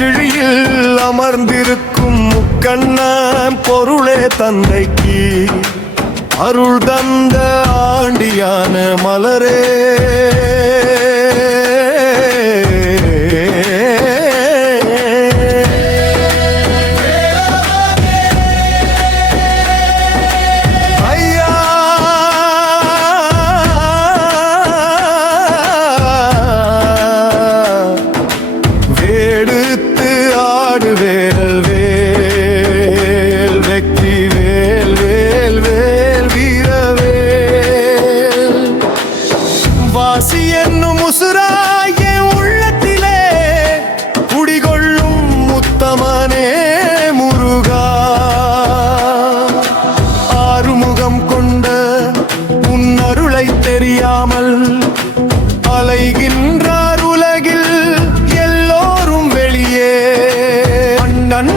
முச்சிழியில் அமர்ந்திருக்கும் முக்கண்ணன் பொருளே தந்தைக்கு அருள் தந்த ஆண்டியான மலரே வாசி என்னும் முசுராய உள்ளத்திலே குடிகொள்ளும் முத்தமனே முருகா ஆறுமுகம் கொண்ட உன் அருளை தெரியாமல் அலைகின்றார் உலகில் எல்லோரும் வெளியே அண்ணன்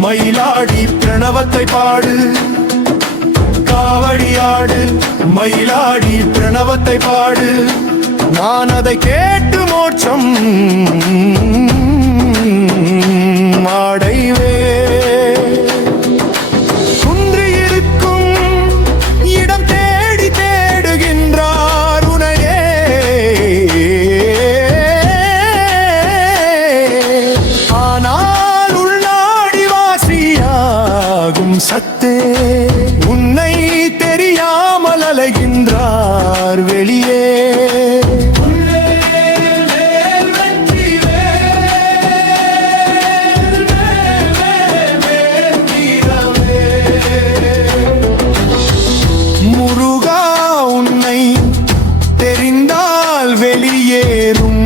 மயிலாடி பிரணவத்தை பாடு காவடியாடு மயிலாடி பிரணவத்தை பாடு நான் அதை கேட்டு மோட்சம் அடைவே குன்றியிருக்கும் இடம் தேடி தேடுகின்றார் உனையே ஆனால் சத்தே உன்னை தெரியாமல் அலைகின்றார் வெளியே முருகா உன்னை தெரிந்தால் வெளியேறும்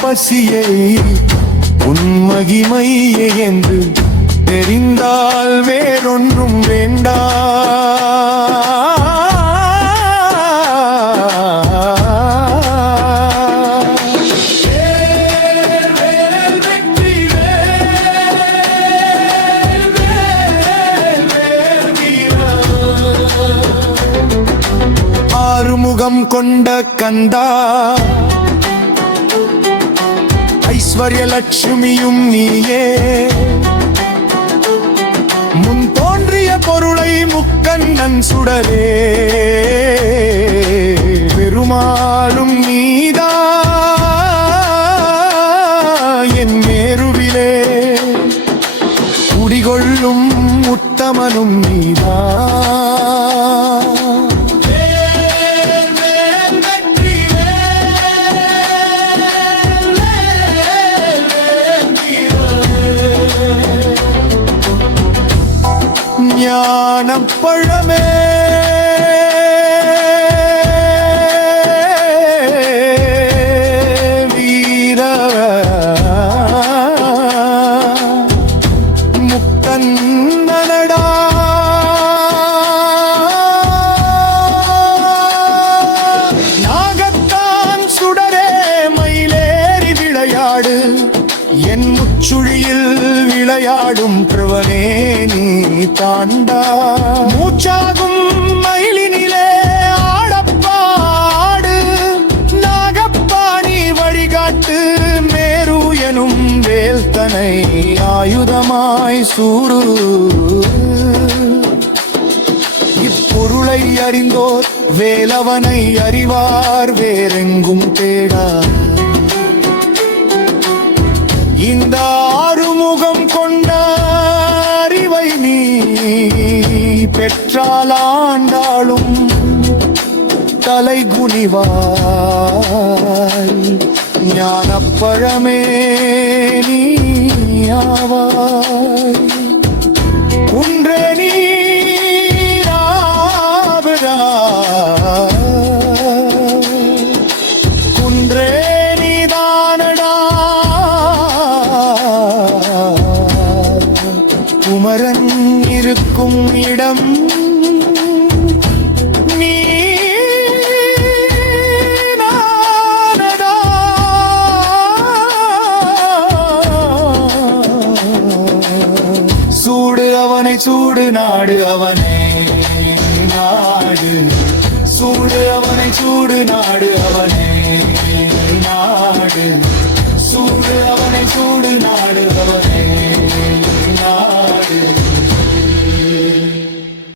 பசியை உன் மகிமையே என்று தெரிந்தால் வேறொன்றும் வேண்டா ஆறுமுகம் கொண்ட கந்தா ஐஸ்வர்ய லட்சுமியும் நீயே முன் தோன்றிய பொருளை முக்கண்ணன் சுடரே பெருமாளும் நீதா என் மேருவிலே குடிகொள்ளும் உத்தமனும் நீதா ஞானப்பழமே வீர முக்கண்ணனடா நாகத்தான் சுடரே மயிலேறி விளையாடு என் முச்சுழியில் விளையாடும் பிரவனே நீ தாண்டா மூச்சாகும் மயிலினிலே ஆடப்பாடு நாகப்பாணி வழிகாட்டு மேரு எனும் வேல்தனை ஆயுதமாய் சூடு இப்பொருளை அறிந்தோர் வேலவனை அறிவார் வேறெங்கும் தேடா இந்த ஆறுமுகம் கொண்ட அறிவை நீ பெற்றால் ஆண்டாளும் தலை குனிவாய் ஞானப்பழமே நீ ஆவாய் குன்றே நீ குன்றே நீதானடா குமரன் இருக்கும் இடம் நீ நானடா சூடு நாடு அவனே நாடு சூடு அவனை சூடு நாடு அவனே நாடு சூடு அவனை சூடு நாடு அவனே